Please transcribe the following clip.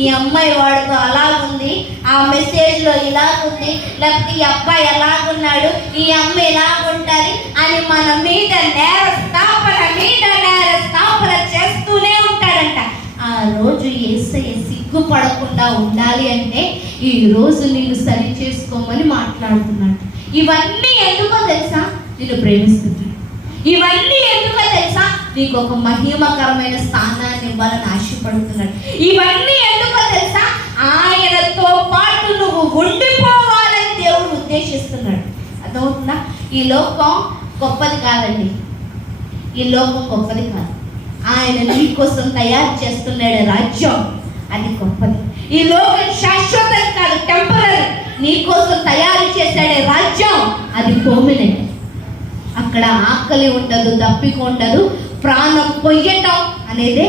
ఈ అమ్మాయి వాడితో అలాగుంది, ఆ మెసేజ్లో ఇలాగుంది, లేకపోతే ఈ అబ్బాయి ఎలాగున్నాడు, ఈ అమ్మాయి ఎలాగుంటుంది అని మన మీద నేరస్థాపన చేస్తూనే ఉంటాడంట. ఆ రోజు యేసయ్య సిగ్గుపడకుండా ఉండాలి అంటే ఈ రోజు నిన్ను సరి చేసుకోమని మాట్లాడుతున్నాడు. ఇవన్నీ ఎందుకో తెలుసా? నిన్ను ప్రేమిస్తున్నాడు. ఇవన్నీ ఎందుకో తెలుసా? నీకు ఒక మహిమకరమైన స్థానాన్ని ఇవ్వాలని ఆశపడుతున్నాడు. ఇవన్నీ ఎందుకో తెలుసా? ఆయనతో పాటు నువ్వు ఉండిపోవాలని దేవుడు ఉద్దేశిస్తున్నాడు. అర్థమవుతుందా? ఈ లోకం గొప్పది కాదండి. ఈ లోకం గొప్పది కాదు. ఆయన నీ కోసం తయారు చేస్తున్నాడు రాజ్యం, అది గొప్పది. ఈ లోకం శాశ్వతం కాదు, టెంపరరీ. నీ కోసం తయారు చేశాడే రాజ్యం, అది పర్మనెంట్. అక్కడ ఆకలి ఉండదు, దప్పిక ఉండదు, ప్రాణం పొయ్యటం అనేదే